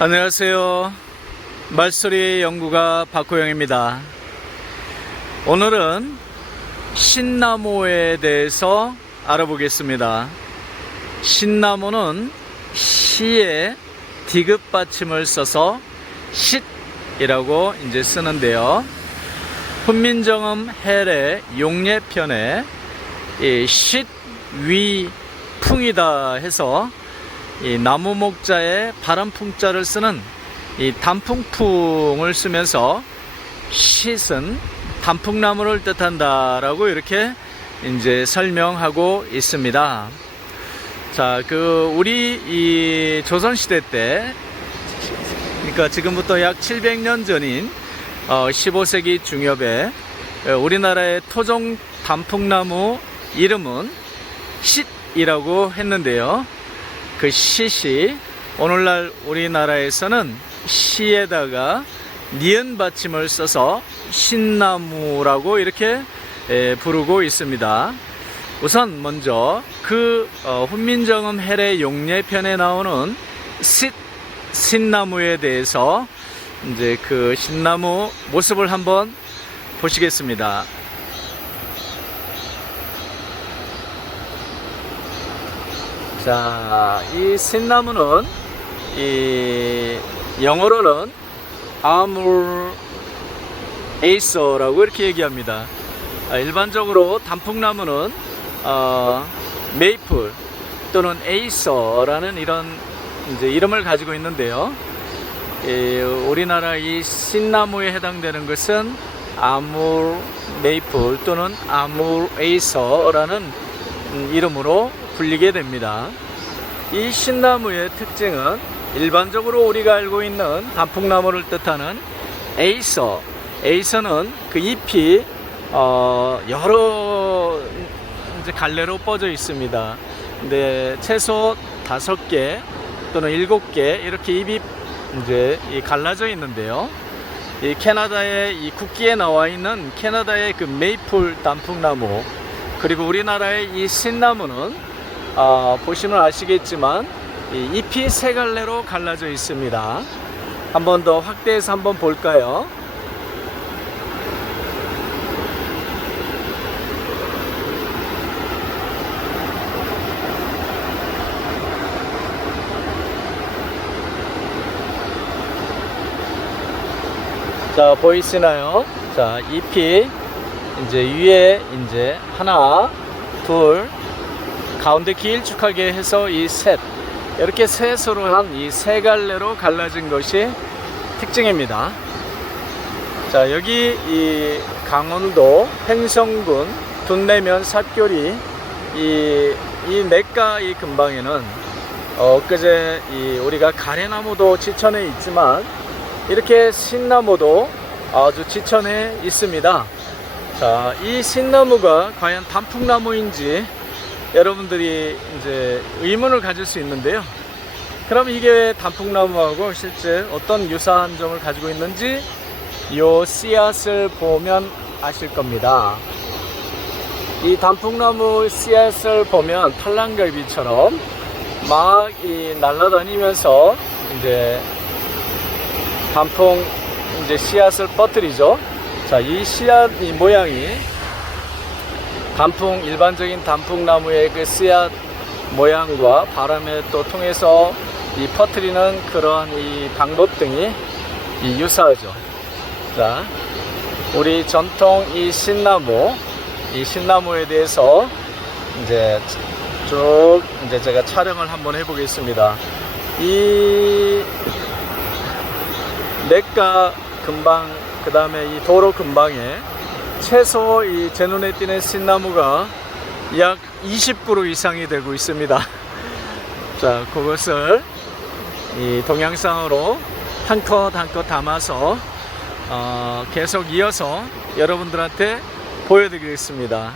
안녕하세요. 말소리의 연구가 박호영입니다. 오늘은 신나무에 대해서 알아보겠습니다. 신나무는 시에 디귿 받침을 써서 싯이라고 이제 쓰는데요. 훈민정음 해례 용례편에 이 쉿위풍이다 해서 이 나무 목자에 바람풍자를 쓰는 이 단풍풍을 쓰면서 쉿은 단풍나무를 뜻한다라고 이렇게 이제 설명하고 있습니다. 자, 우리 이 조선시대 때, 그러니까 지금부터 약 700년 전인 15세기 중엽에 우리나라의 토종 단풍나무 이름은 쉿이라고 했는데요. 그 쉿이 오늘날 우리나라에서는 시에다가 니은 받침을 써서 신나무라고 이렇게 부르고 있습니다. 우선 먼저 훈민정음 해례 용례편에 나오는 신나무에 대해서 이제 그 신나무 모습을 한번 보시겠습니다. 자, 이 신나무는 이 영어로는 아물 에이서라고 이렇게 얘기합니다. 일반적으로 단풍나무는 메이플 또는 에이서라는 이런 이제 이름을 가지고 있는데요. 우리나라 이 신나무에 해당되는 것은 아물 메이플 또는 아물 에이서라는 이름으로 불리게 됩니다. 이 신나무의 특징은 일반적으로 우리가 알고 있는 단풍나무를 뜻하는 에이서는 그 잎이 여러 이제 갈래로 뻗어 있습니다. 근데 최소 5개 또는 7개 이렇게 잎이 이제 갈라져 있는데요. 이 캐나다의 이 국기에 나와 있는 캐나다의 그 메이플 단풍나무, 그리고 우리나라의 이 신나무는 보시면 아시겠지만 이 잎이 3갈래로 갈라져 있습니다. 한 번 더 확대해서 한번 볼까요? 자, 보이시나요? 자, 잎이 이제 위에 이제 하나, 둘, 가운데 길쭉하게 해서 이 셋, 이렇게 셋으로 한 이 3갈래로 갈라진 것이 특징입니다. 자, 여기 이 강원도 횡성군 둔내면 삿교리 이 냇가 이 근방에는 엊그제 우리가 가래나무도 지천에 있지만 이렇게 신나무도 아주 지천에 있습니다. 자, 이 신나무가 과연 단풍나무인지 여러분들이 이제 의문을 가질 수 있는데요. 그럼 이게 단풍나무하고 실제 어떤 유사한 점을 가지고 있는지 이 씨앗을 보면 아실 겁니다. 이 단풍나무 씨앗을 보면 탈랑갈비처럼 막 날아다니면서 이제 단풍 이제 씨앗을 퍼뜨리죠. 자, 이 씨앗 이 모양이 일반적인 단풍나무의 그 씨앗 모양과 바람에 또 통해서 이 퍼뜨리는 그런 이 방법 등이 유사하죠. 자, 우리 전통 이 신나무에 대해서 이제 쭉 이제 제가 촬영을 한번 해보겠습니다. 이 냇가 근방, 그 다음에 이 도로 근방에 최소 제 눈에 띄는 신나무가 약 20그루 이상이 되고 있습니다. 자, 그것을 이 동영상으로 한 컷 한 컷 담아서 계속 이어서 여러분들한테 보여드리겠습니다.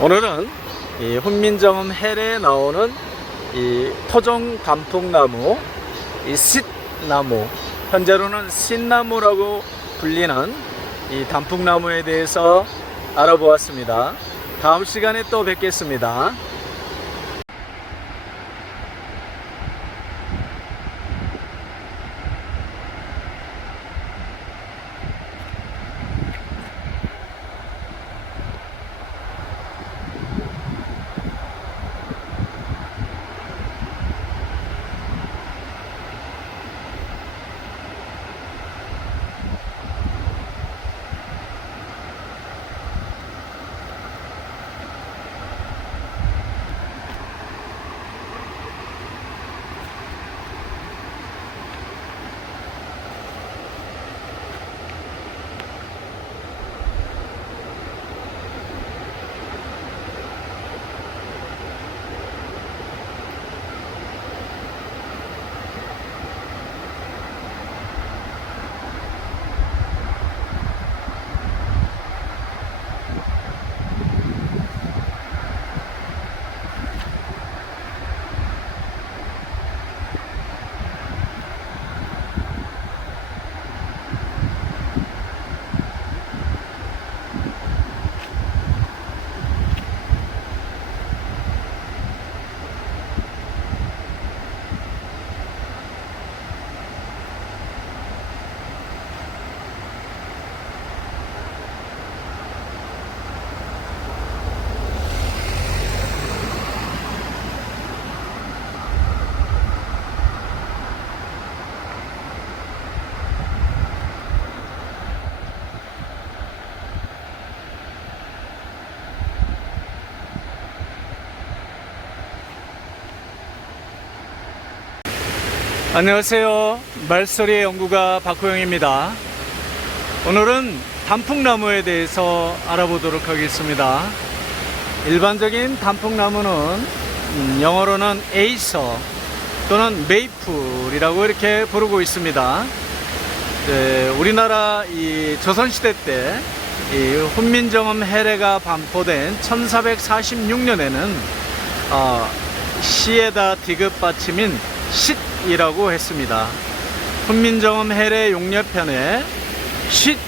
오늘은 이 훈민정음 해례에 나오는 이 토종 단풍나무, 이 쉿나무, 현재로는 신나무라고 불리는 이 단풍나무에 대해서 알아보았습니다. 다음 시간에 또 뵙겠습니다. 안녕하세요. 말소리의 연구가 박호영입니다. 오늘은 단풍나무에 대해서 알아보도록 하겠습니다. 일반적인 단풍나무는 영어로는 에이서 또는 메이플이라고 이렇게 부르고 있습니다. 네, 우리나라 이 조선시대 때 이 훈민정음 해례가 반포된 1446년에는 시에다 디귿받침인 쉿이라고 했습니다. 훈민정음 해례 용례편에 쉿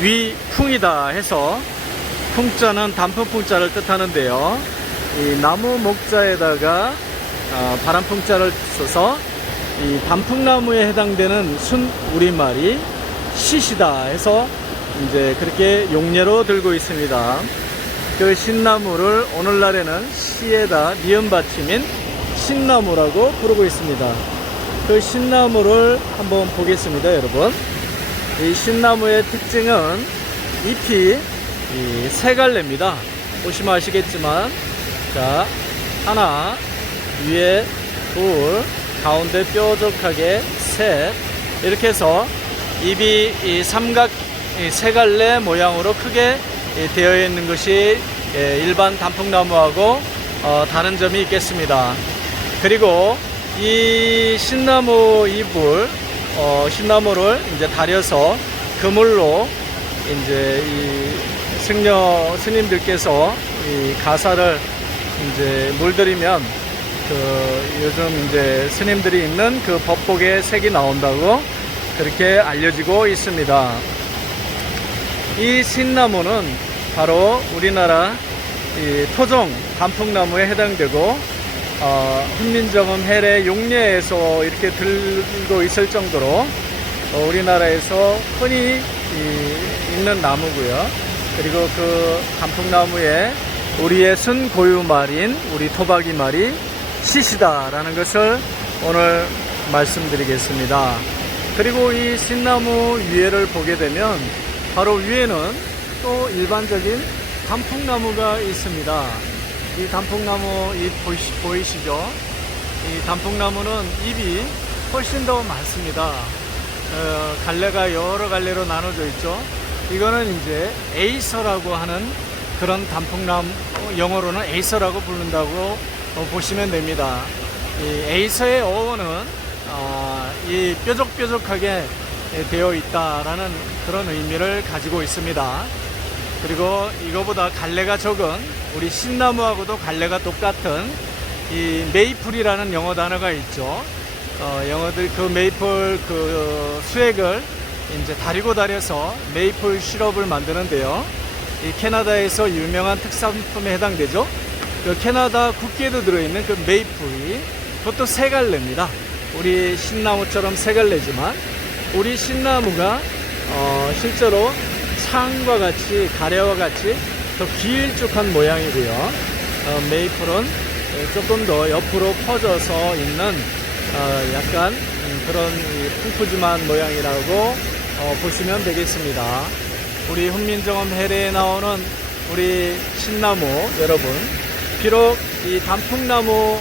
위 풍이다 해서 풍자는 단풍풍자를 뜻하는데요. 이 나무 목자에다가 바람풍자를 써서 이 단풍나무에 해당되는 순 우리말이 쉿이다 해서 이제 그렇게 용례로 들고 있습니다. 그 신나무를 오늘날에는 시에다 니은 받침인 신나무라고 부르고 있습니다. 그 신나무를 한번 보겠습니다, 여러분. 이 신나무의 특징은 잎이 세 갈래입니다. 보시면 아시겠지만, 자, 하나, 위에 둘, 가운데 뾰족하게 셋, 이렇게 해서 잎이 이 삼각 세 갈래 모양으로 크게 되어 있는 것이 일반 단풍나무하고 다른 점이 있겠습니다. 그리고 이 신나무 잎을 신나무를 이제 다려서 그물로 이제 이 승려 스님들께서 이 가사를 이제 물들이면 그 요즘 이제 스님들이 입는 그 법복의 색이 나온다고 그렇게 알려지고 있습니다. 이 신나무는 바로 우리나라 이 토종 단풍나무에 해당되고 훈민정음 해례 용례에서 이렇게 들고 있을 정도로 우리나라에서 흔히 있는 나무고요. 그리고 그 단풍나무에 우리의 순고유말인 우리 토박이 말이 쉿이다라는 것을 오늘 말씀드리겠습니다. 그리고 이 신나무 위에를 보게 되면 바로 위에는 또 일반적인 단풍나무가 있습니다. 이 단풍나무 잎 보이시죠? 이 단풍나무는 잎이 훨씬 더 많습니다. 갈래가 여러 갈래로 나눠져 있죠. 이거는 이제 에이서라고 하는 그런 단풍나무, 영어로는 에이서라고 부른다고 보시면 됩니다. 이 에이서의 어원은 이 뾰족뾰족하게 되어 있다라는 그런 의미를 가지고 있습니다. 그리고 이거보다 갈래가 적은 우리 신나무하고도 갈래가 똑같은 이 메이플이라는 영어 단어가 있죠. 영어들 그 메이플 그 수액을 이제 다리고 다려서 메이플 시럽을 만드는데요. 이 캐나다에서 유명한 특산품에 해당되죠. 그 캐나다 국기에도 들어있는 그 메이플이 그것도 세 갈래입니다. 우리 신나무처럼 세 갈래지만 우리 신나무가 실제로 창과 같이 가래와 같이 더 길쭉한 모양이고요. 메이플은 조금 더 옆으로 퍼져서 있는 약간 그런 푸푸짐한 모양이라고 보시면 되겠습니다. 우리 훈민정음 해례에 나오는 우리 신나무 여러분, 비록 이 단풍나무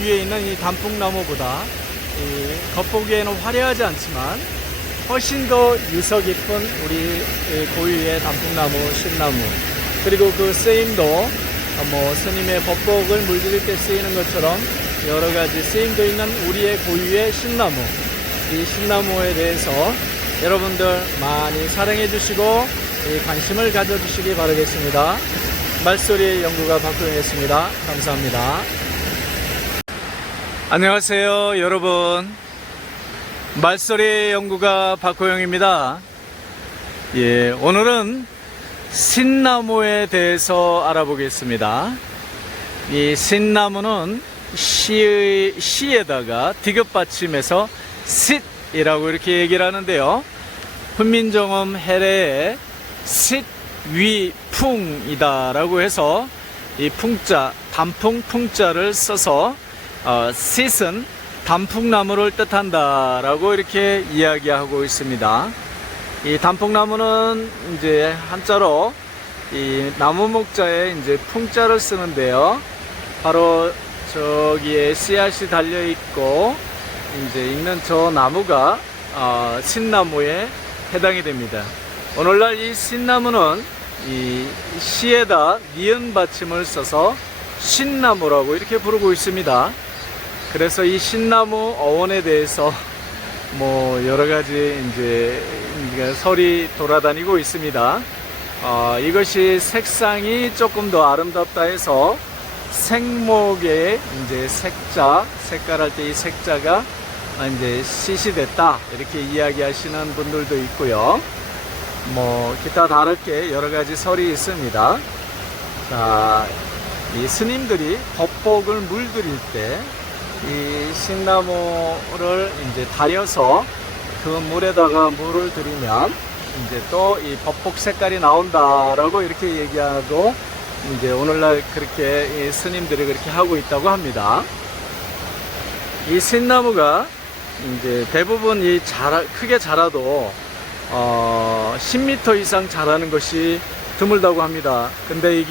위에 있는 이 단풍나무보다 이 겉보기에는 화려하지 않지만 훨씬 더 유서 깊은 우리 고유의 단풍나무, 신나무, 그리고 그 쓰임도 뭐 스님의 법복을 물들일 때 쓰이는 것처럼 여러 가지 쓰임도 있는 우리의 고유의 신나무, 이 신나무에 대해서 여러분들 많이 사랑해 주시고 관심을 가져 주시기 바라겠습니다. 말소리의 연구가 박호영이었습니다. 감사합니다. 안녕하세요, 여러분. 말소리의 연구가 박호영입니다. 예, 오늘은 신나무에 대해서 알아보겠습니다. 이 신나무는 시에다가 디귿받침해서 쉿이라고 이렇게 얘기를 하는데요. 훈민정음 해례에 쉿 위 풍이다 라고 해서 이 풍자, 단풍 풍자를 써서 쉿은 단풍나무를 뜻한다 라고 이렇게 이야기하고 있습니다. 이 단풍나무는 이제 한자로 이 나무 목자에 이제 풍자를 쓰는데요. 바로 저기에 씨앗이 달려 있고 이제 있는 저 나무가 신나무에 해당이 됩니다. 오늘날 이 신나무는 이 시에다 니은 받침을 써서 신나무라고 이렇게 부르고 있습니다. 그래서 이 신나무 어원에 대해서 뭐 여러 가지 이제 설이 돌아다니고 있습니다. 이것이 색상이 조금 더 아름답다 해서 색목에 이제 색깔할 때 이 색자가 이제 시시됐다 이렇게 이야기하시는 분들도 있고요. 뭐 기타 다르게 여러 가지 설이 있습니다. 자, 이 스님들이 법복을 물들일 때 이 신나무를 이제 다려서 그 물에다가 물을 들이면 이제 또 이 법복 색깔이 나온다라고 이렇게 얘기하고 이제 오늘날 그렇게 이 스님들이 그렇게 하고 있다고 합니다. 이 신나무가 이제 대부분 크게 자라도 10m 이상 자라는 것이 드물다고 합니다. 근데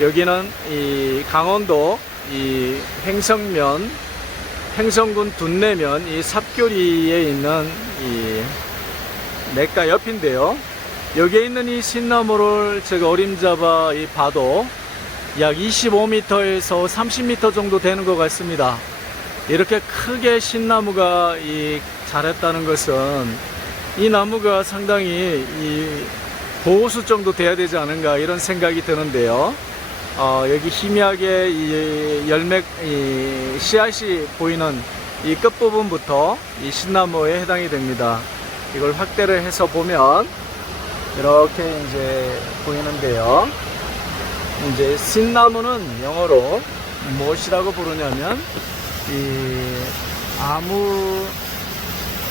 여기는 이 강원도 이 횡성군 둔내면 이 삽교리에 있는 이 냇가 옆인데요. 여기에 있는 이 신나무를 제가 어림잡아 봐도 약 25m에서 30m 정도 되는 것 같습니다. 이렇게 크게 신나무가 자랐다는 것은 이 나무가 상당히 보호수 정도 돼야 되지 않은가 이런 생각이 드는데요. 여기 희미하게 씨앗이 보이는 이 끝부분부터 이 신나무에 해당이 됩니다. 이걸 확대를 해서 보면 이렇게 이제 보이는데요. 이제 신나무는 영어로 무엇이라고 부르냐면 아무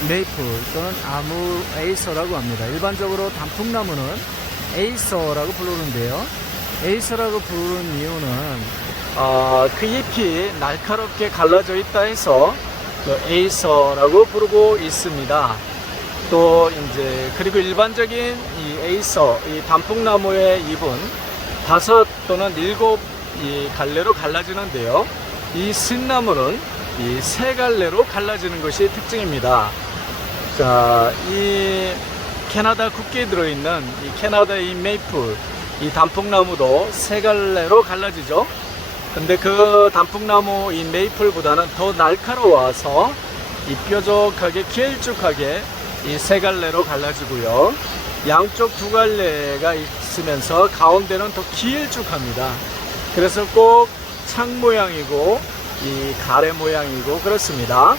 메이플 또는 아무 에이서라고 합니다. 일반적으로 단풍나무는 에이서라고 부르는데요. 에이서라고 부르는 이유는 그 잎이 날카롭게 갈라져 있다 해서 그 에이서라고 부르고 있습니다. 또 이제 그리고 일반적인 이 에이서 이 단풍나무의 잎은 5 또는 7 이 갈래로 갈라지는데요. 이 신나무는 이 3갈래로 갈라지는 것이 특징입니다. 자, 이 캐나다 국기에 들어있는 이 캐나다의 메이플 이 단풍나무도 3갈래로 갈라지죠. 근데 그 단풍나무 이 메이플보다는 더 날카로워서 이 뾰족하게 길쭉하게 이 3갈래로 갈라지고요. 양쪽 2갈래가 있으면서 가운데는 더 길쭉합니다. 그래서 꼭 창 모양이고 이 가래 모양이고 그렇습니다.